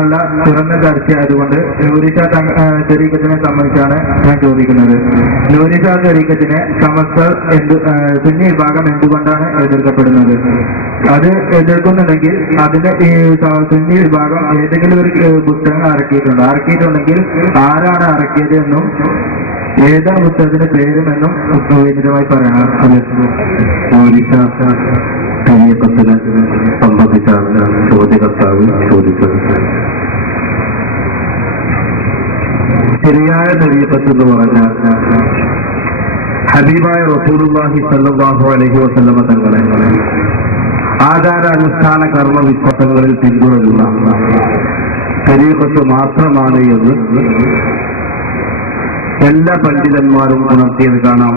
ഉള്ള തുറന്ന ചർച്ചയായതുകൊണ്ട് നൂരിഷ തരീഖത്തിനെ സംബന്ധിച്ചാണ് ഞാൻ ചോദിക്കുന്നത്. നൂരിഷ തരീഖത്തിനെ സമസ്ത സുന്നി വിഭാഗം എന്തുകൊണ്ടാണ് എതിർക്കപ്പെടുന്നത്? അത് എതിർക്കുന്നുണ്ടെങ്കിൽ അതിന്റെ ഈ സുന്നി വിഭാഗം ഏതെങ്കിലും ഒരു പുസ്തകം ഇറക്കിയിട്ടുണ്ടെങ്കിൽ ആരാണ് ഇറക്കിയത് എന്നും ഏതാണ് പുസ്തകത്തിന്റെ പേരുമെന്നും വിശദമായി പറയണം. തരീഖത്തിനെ സംബന്ധിച്ചാണ് ചോദ്യകർത്താവ് ചോദിച്ചത്. ശരിയായ തരീഖത്ത് എന്ന് പറഞ്ഞാൽ ഹബീബായ റസൂലുള്ളാഹി സ്വല്ലല്ലാഹു അലൈഹി വസല്ലമ തങ്ങളെ ആചാരാനുഷ്ഠാന കർമ്മ വിശ്വാസങ്ങളിൽ പിന്തുടരുന്ന തരീഖത്ത് മാത്രമാണ് എന്ന് എല്ലാ പണ്ഡിതന്മാരും ഉണർത്തിയത് കാണാം.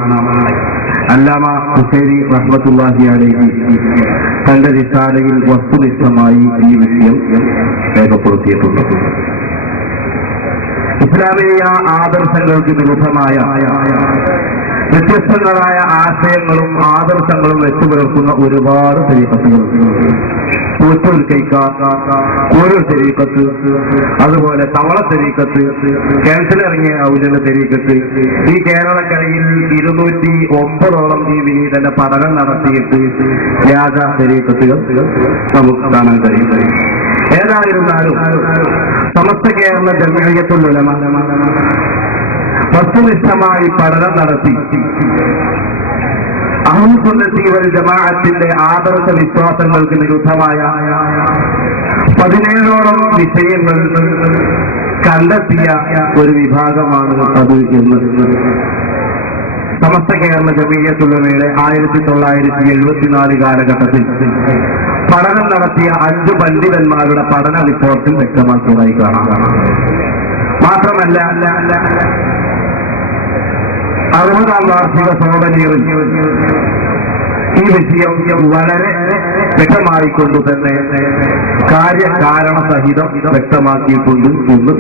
അല്ലാമ ഹുസൈനി റഹ്മത്തുള്ളാഹി അലൈഹി തന്റെ റിസാലയിൽ വസ്തുനിഷ്ഠമായി ഈ വിഷയം രേഖപ്പെടുത്തിയിട്ടുണ്ട്. ഇസ്ലാമിക ആദർശങ്ങൾക്ക് വിരുദ്ധമായ വ്യത്യസ്തങ്ങളായ ആശയങ്ങളും ആദർശങ്ങളും വെച്ചുപുലർത്തുന്ന ഒരുപാട് തരീഖത്തുകൾ, കൂറ്റൂർ കൈക്കാത്ത കോരൂർ തരീഖത്ത്, അതുപോലെ തവള തരീഖത്ത്, കിണറ്റിലിറങ്ങിയ ഔലിന്റെ തരീഖത്ത്, ഈ കേരളക്കരയിൽ 209 ഈ വിനീതന്റെ പഠനം നടത്തിയിട്ട് വ്യാജ തരീഖത്തുകൾ നമുക്ക് കാണാൻ കഴിയും. ഏതായിരുന്നാലും സമസ്ത കേരള ജംഇയ്യത്തുൽ ഉലമ വസ്തുനിഷ്ഠമായി പഠനം നടത്തി അഹ്ലു സുന്നത്തി വൽ ജമാഅത്തിന്റെ ആദർശ വിശ്വാസങ്ങൾക്ക് വിരുദ്ധമായ 17ഓളം വിഷയങ്ങൾ കണ്ടെത്തിയ ഒരു വിഭാഗമാണ് അത് എന്ന് സമസ്ത കേരള ജംഇയ്യത്തുൽ ഉലമയുടെ 1974 കാലഘട്ടത്തിൽ പഠനം നടത്തിയ 5 പണ്ഡിതന്മാരുടെ പഠന റിപ്പോർട്ടിൽ വ്യക്തമാക്കിയതായി കാണാം. മാത്രമല്ല 60ാം വാർഷിക സോമനീറിൽ ഈ വിഷയം വളരെ വ്യക്തമായിക്കൊണ്ടു തന്നെ കാര്യകാരണ സഹിതം വ്യക്തമാക്കിയിട്ടുണ്ട് എന്ന്